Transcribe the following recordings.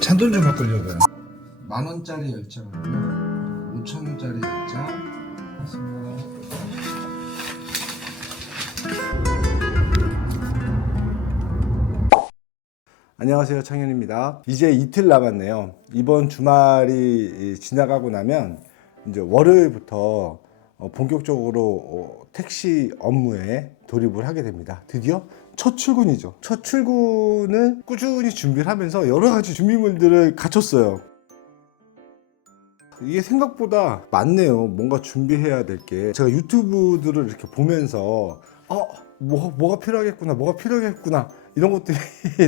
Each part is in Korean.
잔돈 좀 바꾸려고요. 10,000원짜리 10장이고요. 5,000원짜리 10장. 안녕하세요, 창현입니다. 이제 이틀 남았네요. 이번 주말이 지나가고 나면 이제 월요일부터 본격적으로 택시 업무에 돌입을 하게 됩니다. 드디어 첫 출근이죠. 첫 출근을 꾸준히 준비를 하면서 여러 가지 준비물들을 갖췄어요. 이게 생각보다 많네요. 뭔가 준비해야 될 게. 제가 유튜브들을 이렇게 보면서 뭐가 필요하겠구나 이런 것들이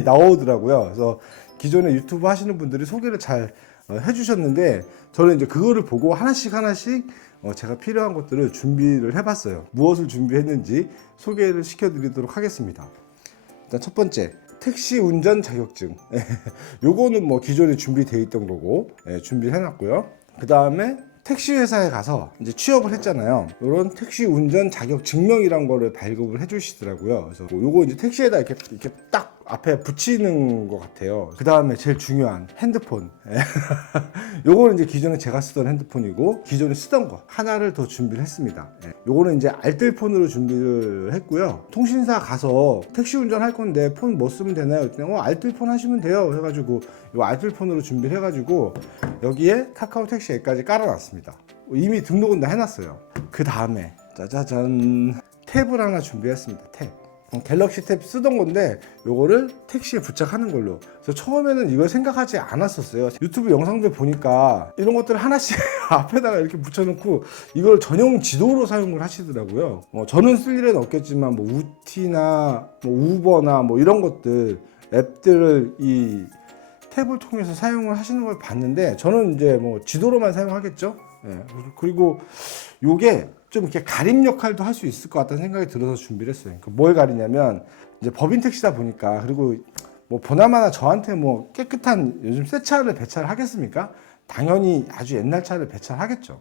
나오더라고요. 그래서 기존에 유튜브 하시는 분들이 소개를 잘 해주셨는데, 저는 이제 그거를 보고 하나씩 제가 필요한 것들을 준비를 해봤어요. 무엇을 준비했는지 소개를 시켜드리도록 하겠습니다. 일단 첫 번째, 택시 운전 자격증. 요거는 뭐 기존에 준비되어 있던 거고, 준비를 해놨고요. 그 다음에 택시 회사에 가서 이제 취업을 했잖아요. 이런 택시 운전 자격 증명이란 거를 발급을 해주시더라고요. 그래서 요거 이제 택시에다 이렇게 딱 앞에 붙이는 것 같아요. 그 다음에 제일 중요한 핸드폰. 요거는 이제 기존에 제가 쓰던 핸드폰이고, 기존에 쓰던 거 하나를 더 준비를 했습니다. 요거는 이제 알뜰폰으로 준비를 했고요. 통신사 가서 택시 운전할 건데 폰 뭐 쓰면 되나요? 그랬더니 알뜰폰 하시면 돼요. 해가지고 요 알뜰폰으로 준비를 해가지고 여기에 카카오 택시 앱까지 깔아놨습니다. 이미 등록은 다 해놨어요. 그 다음에 짜자잔, 탭을 하나 준비했습니다. 탭. 갤럭시 탭 쓰던 건데 요거를 택시에 부착하는 걸로. 그래서 처음에는 이걸 생각하지 않았었어요. 유튜브 영상들 보니까 이런 것들을 하나씩 앞에다가 이렇게 붙여놓고 이걸 전용 지도로 사용을 하시더라고요. 저는 쓸 일은 없겠지만 뭐 우티나 뭐 우버나 뭐 이런 것들 앱들을 이 탭을 통해서 사용을 하시는 걸 봤는데, 저는 이제 뭐 지도로만 사용하겠죠. 그리고 요게 좀 이렇게 가림 역할도 할 수 있을 것 같다는 생각이 들어서 준비를 했어요. 뭘 가리냐면, 이제 법인 택시다 보니까, 그리고 뭐 보나마나 저한테 뭐 깨끗한 요즘 새 차를 배차를 하겠습니까? 당연히 아주 옛날 차를 배차를 하겠죠.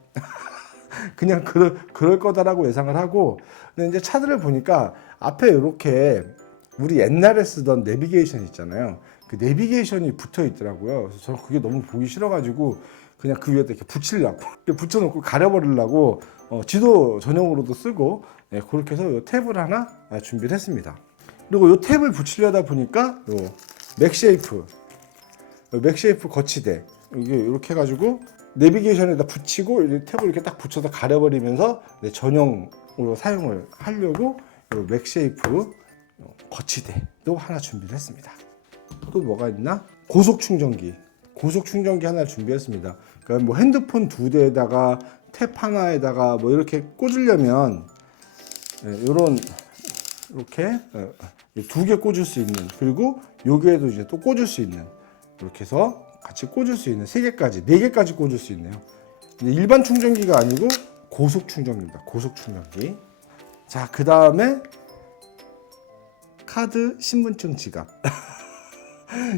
그냥 그럴 거다라고 예상을 하고. 근데 이제 차들을 보니까 앞에 이렇게 우리 옛날에 쓰던 내비게이션 있잖아요. 그 내비게이션이 붙어 있더라고요. 그래서 저는 그게 너무 보기 싫어가지고 그냥 그 위에다 이렇게 붙이려고, 붙여놓고 가려버리려고 지도 전용으로도 쓰고, 그렇게 해서 이 탭을 하나 준비를 했습니다. 그리고 이 탭을 붙이려다 보니까 요 맥쉐이프 거치대, 이게 이렇게 해가지고 내비게이션에다 붙이고 이 탭을 이렇게 딱 붙여서 가려버리면서 전용으로 사용을 하려고 요 맥쉐이프 거치대도 하나 준비를 했습니다. 또 뭐가 있나? 고속 충전기 하나 준비했습니다. 그러니까 뭐 핸드폰 2대에다가 탭 하나에다가 뭐 이렇게 꽂으려면 이렇게 2개 꽂을 수 있는, 그리고 여기에도 이제 또 꽂을 수 있는, 이렇게 해서 같이 꽂을 수 있는 3개까지 4개까지 꽂을 수 있네요. 일반 충전기가 아니고 고속 충전기입니다. 고속 충전기. 자, 그 다음에 카드, 신분증, 지갑.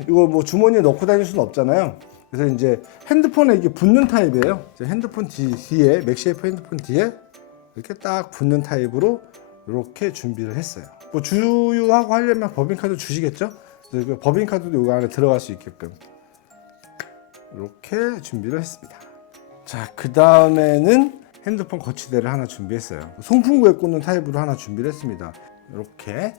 이거 뭐 주머니에 넣고 다닐 수는 없잖아요. 그래서 이제 핸드폰에 이게 붙는 타입이에요. 핸드폰 뒤에, 맥쉐이프 핸드폰 뒤에 이렇게 딱 붙는 타입으로 이렇게 준비를 했어요. 뭐 주유하고 하려면 법인카드 주시겠죠? 그래서 법인카드도 이거 안에 들어갈 수 있게끔 이렇게 준비를 했습니다. 자, 그 다음에는 핸드폰 거치대를 하나 준비했어요. 송풍구에 꽂는 타입으로 하나 준비를 했습니다. 이렇게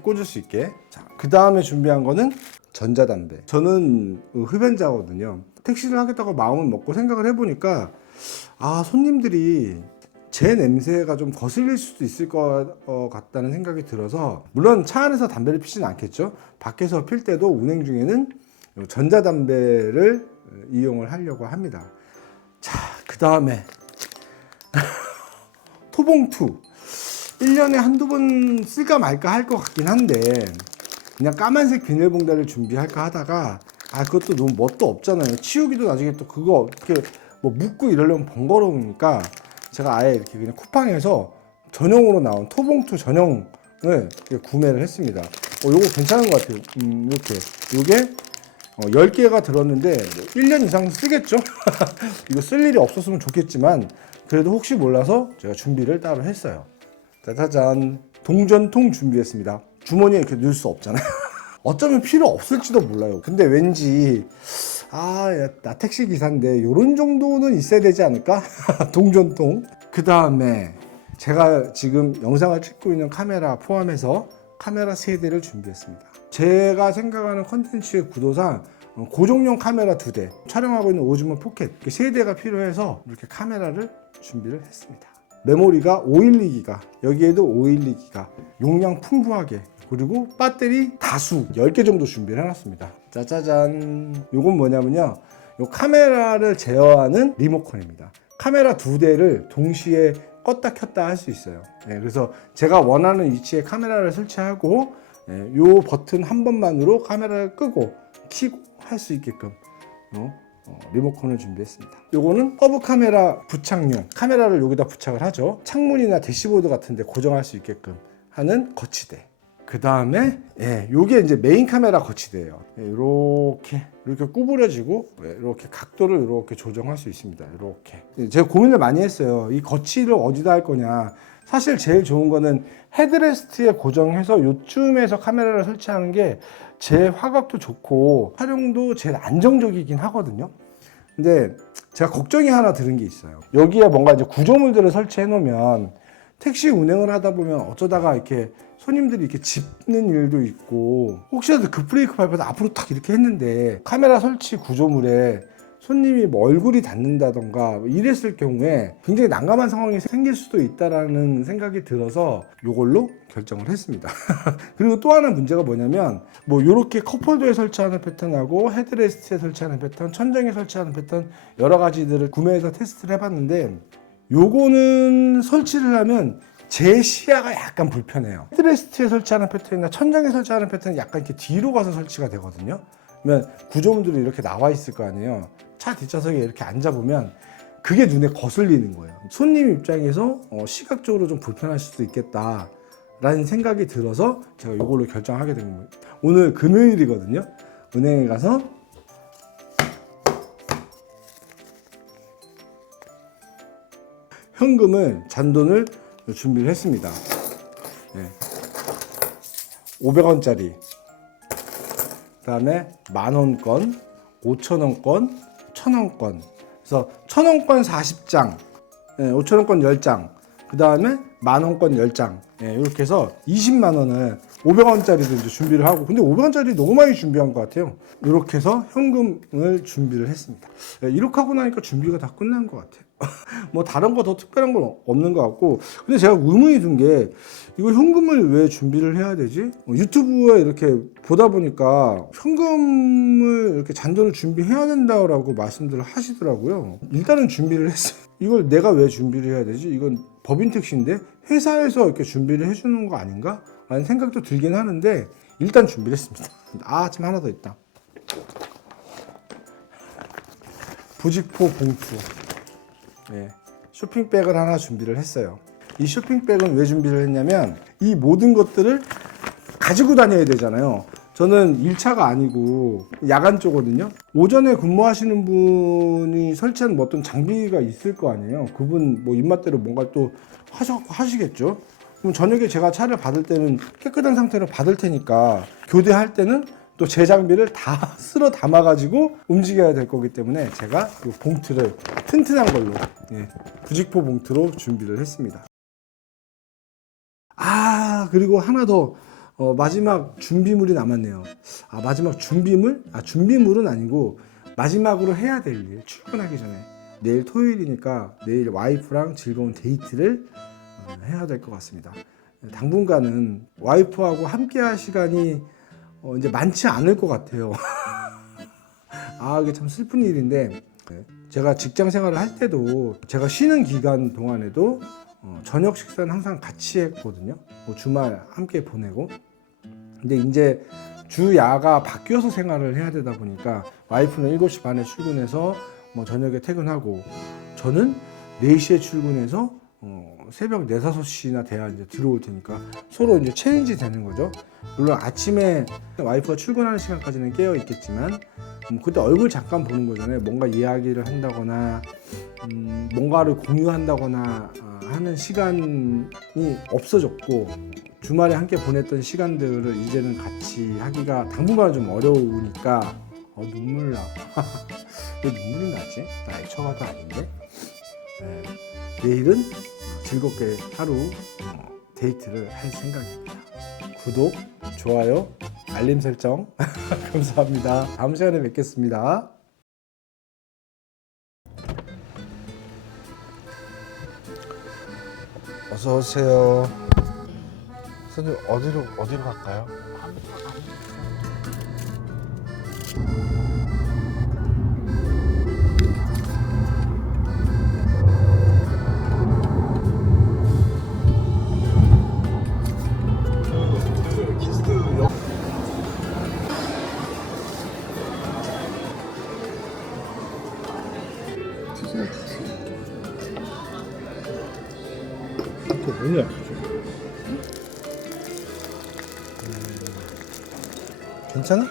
꽂을 수 있게. 자, 그 다음에 준비한 거는 전자담배. 저는 흡연자거든요. 택시를 하겠다고 마음을 먹고 생각을 해보니까, 손님들이 제 냄새가 좀 거슬릴 수도 있을 것 같다는 생각이 들어서, 물론 차 안에서 담배를 피지는 않겠죠. 밖에서 필 때도 운행 중에는 전자담배를 이용을 하려고 합니다. 자, 그 다음에 토봉투. 1년에 한두 번 쓸까 말까 할 것 같긴 한데, 그냥 까만색 비닐봉다를 준비할까 하다가, 그것도 너무 멋도 없잖아요. 치우기도 나중에 또 그거 이렇게 뭐 묶고 이러려면 번거로우니까, 제가 아예 이렇게 그냥 쿠팡에서 전용으로 나온 토봉투 전용을 구매를 했습니다. 요거 괜찮은 것 같아요. 이렇게. 요게 10개가 들었는데 1년 이상 쓰겠죠? 이거 쓸 일이 없었으면 좋겠지만, 그래도 혹시 몰라서 제가 준비를 따로 했어요. 짜자잔, 동전통 준비했습니다. 주머니에 이렇게 넣을 수 없잖아요. 어쩌면 필요 없을지도 몰라요. 근데 왠지 나 택시 기사인데 이런 정도는 있어야 되지 않을까? 동전통. 그 다음에 제가 지금 영상을 찍고 있는 카메라 포함해서 카메라 3대를 준비했습니다. 제가 생각하는 컨텐츠의 구도상 고정용 카메라 2대, 촬영하고 있는 오즈모 포켓 3대가 필요해서 이렇게 카메라를 준비를 했습니다. 메모리가 512기가, 여기에도 512기가, 용량 풍부하게, 그리고 배터리 다수 10개 정도 준비를 해놨습니다. 짜자잔. 요건 뭐냐면요, 요 카메라를 제어하는 리모컨입니다. 카메라 2대를 동시에 껐다 켰다 할 수 있어요. 그래서 제가 원하는 위치에 카메라를 설치하고 요 버튼 한 번만으로 카메라를 끄고 켜고 할 수 있게끔 리모컨을 준비했습니다. 요거는 허브 카메라 부착용, 카메라를 여기다 부착을 하죠. 창문이나 대시보드 같은 데 고정할 수 있게끔 하는 거치대. 그 다음에 요게 이제 메인 카메라 거치대예요. 이렇게 구부려지고 이렇게 각도를 이렇게 조정할 수 있습니다. 이렇게. 제가 고민을 많이 했어요. 이 거치를 어디다 할 거냐. 사실 제일 좋은 거는 헤드레스트에 고정해서 요쯤에서 카메라를 설치하는 게 제 화각도 좋고 촬영도 제일 안정적이긴 하거든요. 근데 제가 걱정이 하나 들은 게 있어요. 여기에 뭔가 이제 구조물들을 설치해 놓으면 택시 운행을 하다 보면 어쩌다가 이렇게 손님들이 이렇게 짚는 일도 있고, 혹시라도 급브레이크 밟아서 앞으로 탁 이렇게 했는데 카메라 설치 구조물에 손님이 뭐 얼굴이 닿는다던가 이랬을 경우에 굉장히 난감한 상황이 생길 수도 있다라는 생각이 들어서 이걸로 결정을 했습니다. 그리고 또 하나 문제가 뭐냐면 뭐 이렇게 컵홀더에 설치하는 패턴하고 헤드레스트에 설치하는 패턴, 천장에 설치하는 패턴 여러 가지들을 구매해서 테스트를 해봤는데, 요거는 설치를 하면 제 시야가 약간 불편해요. 헤드레스트에 설치하는 패턴이나 천장에 설치하는 패턴이 약간 이렇게 뒤로 가서 설치가 되거든요. 그러면 구조물들이 이렇게 나와 있을 거 아니에요. 차 뒷좌석에 이렇게 앉아보면 그게 눈에 거슬리는 거예요. 손님 입장에서 시각적으로 좀 불편할 수도 있겠다 라는 생각이 들어서 제가 이걸로 결정하게 된 거예요. 오늘 금요일이거든요. 은행에 가서 현금을, 잔돈을 준비를 했습니다. 500원짜리, 그 다음에 만원권, 5천원권, 1000원권. 그래서 1000원권 40장, 5천원권 10장, 그 다음에 만원권 10장. 이렇게 해서 20만원을 500원짜리도 이제 준비를 하고, 근데 500원짜리 너무 많이 준비한 것 같아요. 이렇게 해서 현금을 준비를 했습니다. 이렇게 하고 나니까 준비가 다 끝난 것 같아요. 뭐 다른 거 더 특별한 건 없는 것 같고, 근데 제가 의문이 든 게 이거 현금을 왜 준비를 해야 되지? 유튜브에 이렇게 보다 보니까 현금을 이렇게 잔돈을 준비해야 된다라고 말씀들을 하시더라고요. 일단은 준비를 했어요. 이걸 내가 왜 준비를 해야 되지? 이건 법인 택시인데 회사에서 이렇게 준비를 해주는 거 아닌가? 라는 생각도 들긴 하는데 일단 준비를 했습니다. 지금 하나 더 있다. 부직포 봉투. 쇼핑백을 하나 준비를 했어요. 이 쇼핑백은 왜 준비를 했냐면 이 모든 것들을 가지고 다녀야 되잖아요. 저는 1차가 아니고 야간조거든요. 오전에 근무하시는 분이 설치한 뭐 어떤 장비가 있을 거 아니에요. 그분 뭐 입맛대로 뭔가 또 하시겠죠. 그럼 저녁에 제가 차를 받을 때는 깨끗한 상태로 받을 테니까 교대할 때는 또 제 장비를 다 쓸어 담아가지고 움직여야 될 거기 때문에 제가 이 봉투를 튼튼한 걸로 부직포 봉투로 준비를 했습니다. 그리고 하나 더 마지막 준비물이 남았네요. 마지막 준비물? 준비물은 아니고 마지막으로 해야 될 일, 출근하기 전에. 내일 토요일이니까 내일 와이프랑 즐거운 데이트를 해야 될 것 같습니다. 당분간은 와이프하고 함께 할 시간이 이제 많지 않을 것 같아요. 이게 참 슬픈 일인데, 제가 직장 생활을 할 때도 제가 쉬는 기간 동안에도 저녁 식사는 항상 같이 했거든요. 주말 함께 보내고. 근데 이제 주야가 바뀌어서 생활을 해야 되다 보니까 와이프는 7시 반에 출근해서 저녁에 퇴근하고, 저는 4시에 출근해서 새벽 4, 5시나 돼야 이제 들어올 테니까 서로 이제 체인지 되는 거죠. 물론 아침에 와이프가 출근하는 시간까지는 깨어 있겠지만 그때 얼굴 잠깐 보는 거잖아요. 뭔가 이야기를 한다거나 뭔가를 공유한다거나 하는 시간이 없어졌고, 주말에 함께 보냈던 시간들을 이제는 같이 하기가 당분간은 좀 어려우니까 눈물 나. 왜 눈물이 나지? 나 애처가도 아닌데. 네. 내일은 즐겁게 하루 데이트를 할 생각입니다. 구독, 좋아요, 알림 설정 감사합니다. 다음 시간에 뵙겠습니다. 어서 오세요. 선생님 어디로 갈까요? 이렇게 뭐냐? 괜찮아?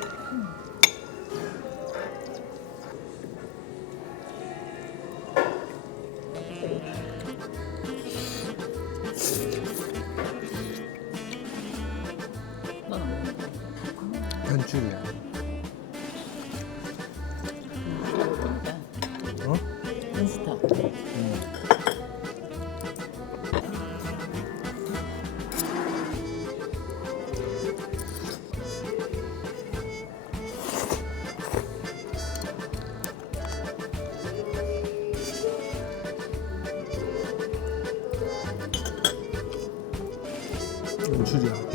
연출이야. 어? 인스타. 연출이야.